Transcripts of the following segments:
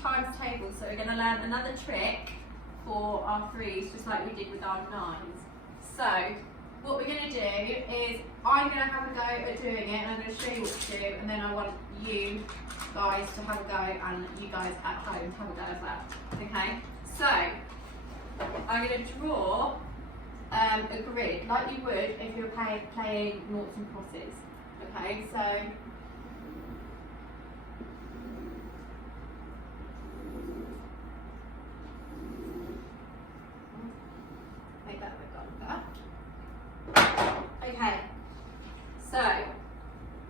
times tables, so we're going to learn another trick for our 3s, just like we did with our 9s. So, what we're going to do is, I'm going to have a go at doing it, and I'm going to show you what to do, and then I want you guys to have a go, and you guys at home to have a go as well. Okay? So, I'm going to draw a grid, like you would if you were playing noughts and crosses. Okay, so make that a bit longer. Okay, so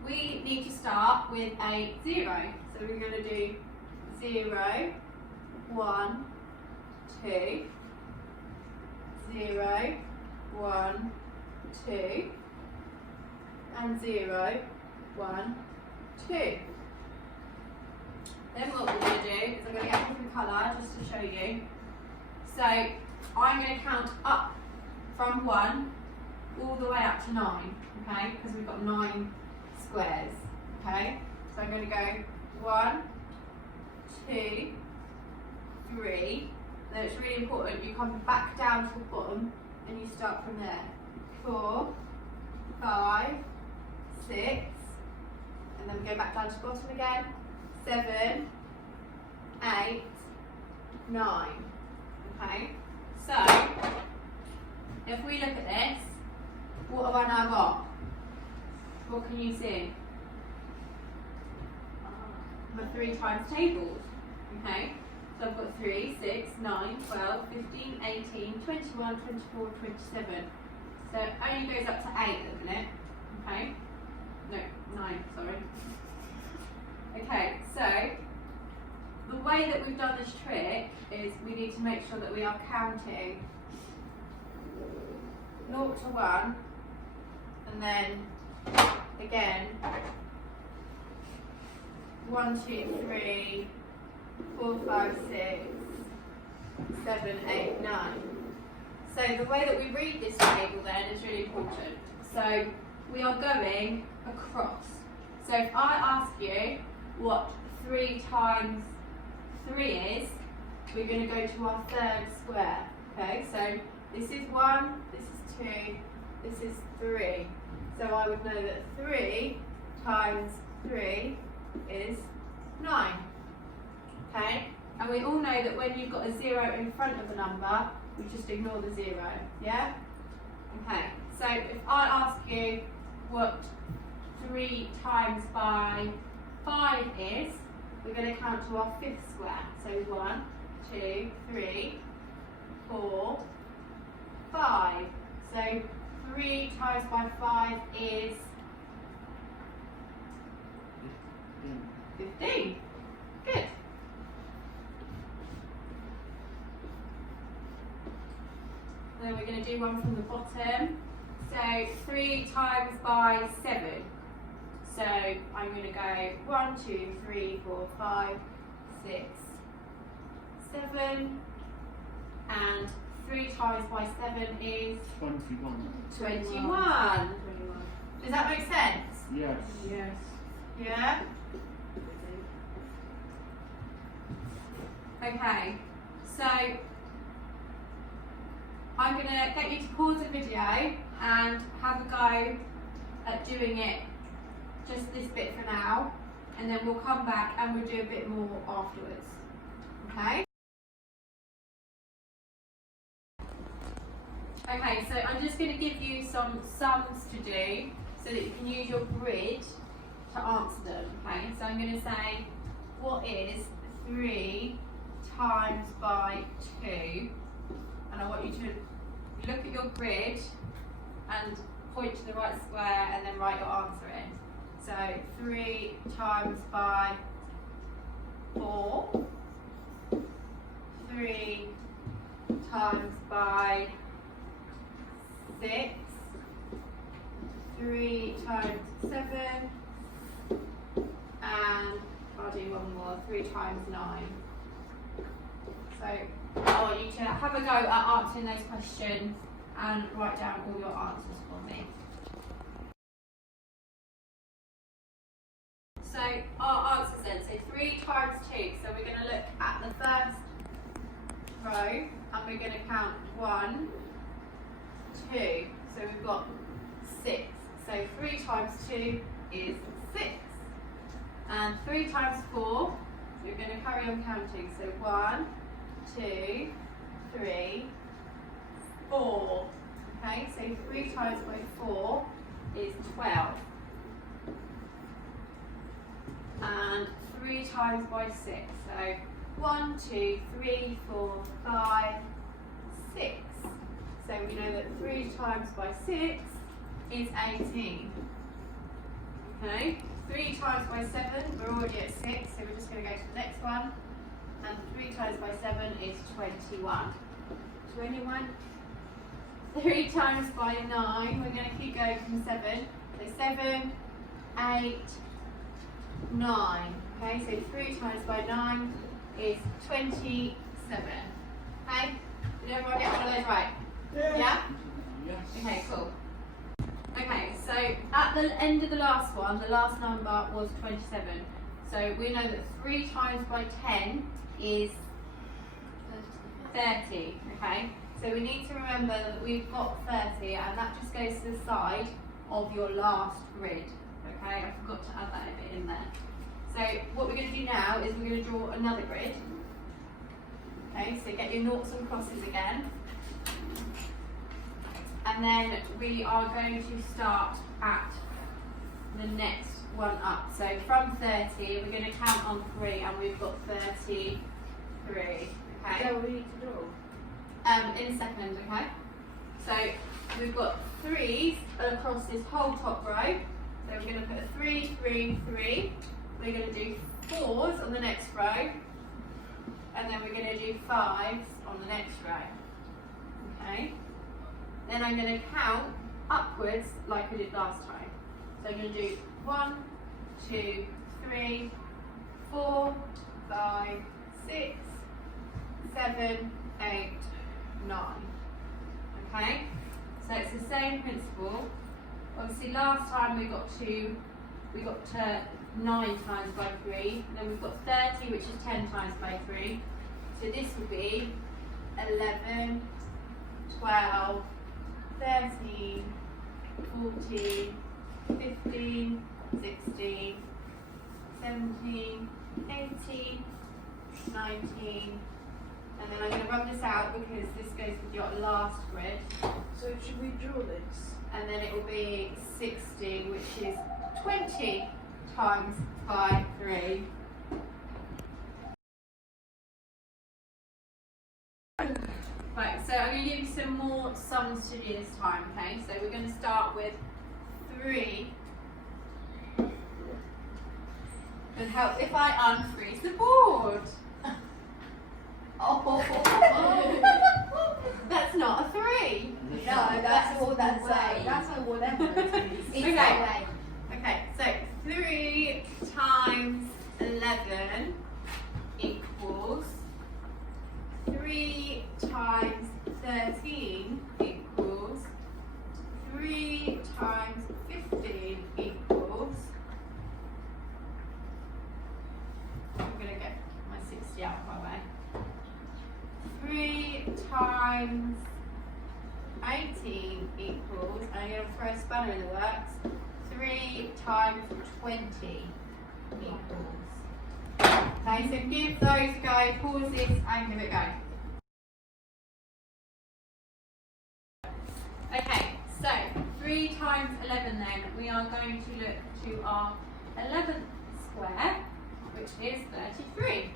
we need to start with a 0. So we're going to do 0, 1, 2, 0, 1, 2, and 0, 1, 2. Then what we're going to do is I'm going to get a different colour just to show you. So I'm going to count up from 1 all the way up to 9, okay, because we've got 9 squares, okay. So I'm going to go 1, 2, 3. Then it's really important you come back down to the bottom and you start from there. 4, 5, 6, and then we go back down to the bottom again. 7, 8, 9. Okay? So, if we look at this, what have I now got? What can you see? My 3 times tables. Okay? So I've got 3, 6, 9, 12, 15, 18, 21, 24, 27. So it only goes up to 8 at the minute. Okay? No, 9, sorry. Okay, so the way that we've done this trick is we need to make sure that we are counting 0 to 1, and then again 1, 2, 3, 4, 5, 6, 7, 8, 9. So the way that we read this table then is really important. So we are going across. So if I ask you what 3 times 3 is, we're going to go to our 3rd square. Okay, so this is 1, this is 2, this is 3. So I would know that 3 times 3 is 9. Okay, and we all know that when you've got a 0 in front of a number, we just ignore the 0, yeah? Okay, so if I ask you what 3 times by 5 is, we're going to count to our 5th square. So 1, 2, 3, 4, 5. So 3 times by 5 is 15. Good. Then we're going to do one from the bottom. So 3 times by 7. So I'm going to go 1, 2, 3, 4, 5, 6, 7. And 3 times by 7 is 21. 21. Does that make sense? Yes. Yes. Yeah? Okay, so I'm going to get you to pause the video and have a go at doing it just this bit for now, and then we'll come back and we'll do a bit more afterwards. Okay? Okay, so I'm just going to give you some sums to do so that you can use your grid to answer them. Okay, so I'm going to say, what is 3 times by 2? And I want you to look at your grid and point to the right square and then write your answer in. So 3 times by 4, 3 times by 6, 3 times 7, and I'll do one more, 3 times 9. So I want you to have a go at answering those questions and write down all your answers for me. So our answers then, so 3 times 2, so we're going to look row and we're going to count 1, 2. So we've got 6. So 3 times 2 is 6. And 3 times 4, we're going to carry on counting. So 1, 2, 3, 4. Okay, so 3 times by 4 is 12. And 3 times by 6. So 1, 2, 3, 4, 5, 6. So we know that 3 times by 6 is 18. Okay, 3 times by 7, we're already at 6, so we're just going to go to the next one. And 3 times by 7 is 21. 21. 3 times by 9, we're going to keep going from 7. So 7, 8, 9. Okay, so 3 times by 9 is 27. Okay, did everyone get all of those right? Yeah? Yes. Okay, cool. Okay, so at the end of the last one, the last number was 27. So we know that 3 times by 10 is 30, okay? So we need to remember that we've got 30 and that just goes to the side of your last grid, okay? I forgot to add that bit in there. So what we're going to do now is we're going to draw another grid. Okay, so get your noughts and crosses again. And then we are going to start at the next one up. So from 30, we're going to count on 3 and we've got 33. Okay? So we need to draw. In a second, okay? So we've got 3s across this whole top row. So we're going to put a 3, 3, 3. We're going to do 4s on the next row. And then we're going to do 5s on the next row. Okay? Then I'm going to count upwards like we did last time. So I'm going to do 1, 2, 3, 4, 5, 6, 7, 8, 9. Okay? So it's the same principle. Obviously last time we got to 9 times by 3. Then we've got 30, which is 10 times by 3. So this would be 11, 12, 13, 14, 15, 16, 17, 18, 19, and then I'm going to rub this out because this goes with your last grid, So should we draw this? and then it will be 60, which is 20 times by 3. Right, so I'm going to give you some more sums to do this time, okay? So we're going to start with 3. It would help if I unfreeze the board. Oh, that's not a 3. No, that's all that's way. that's a whatever it is. It's okay. Okay, so 3 times 11 equals 3 times 13 equals 3 times 15 equals. I'm going to get my 60 out of my way. 3 times 18 equals, I'm going to throw a spanner in the works, 3 times 20 equals. Okay, so give those a go, pause this and give it a go. Okay, so 3 times 11 then, we are going to look to our 11th square, which is 33.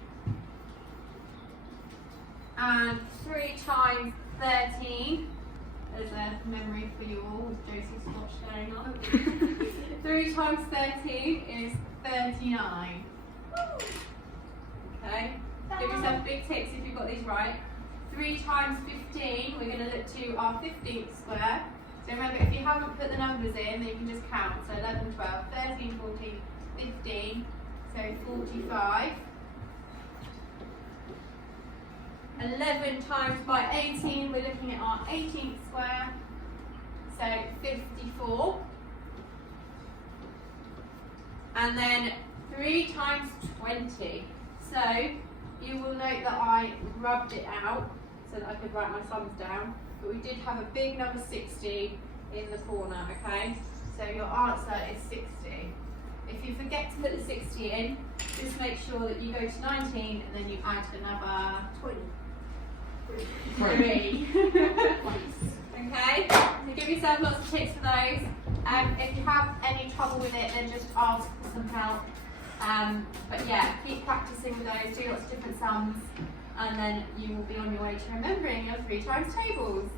And 3 times 13, there's a memory for you all with Josie's watch going on. 3 times 13 is 39. Okay, give yourself big ticks if you've got these right. 3 times 15, we're going to look to our 15th square. So remember, if you haven't put the numbers in, then you can just count. So 11, 12, 13, 14, 15, so 45. 11 times by 18, we're looking at our 18th square, so 54. And then 3 times 20. So you will note that I rubbed it out so that I could write my sums down. But we did have a big number 60 in the corner, okay? So your answer is 60. If you forget to put the 60 in, just make sure that you go to 19 and then you add another 20. 3. Okay? So give yourself lots of tips for those. If you have any trouble with it, then just ask for some help. But yeah, keep practicing with those, do lots of different sums, and then you will be on your way to remembering your 3 times tables.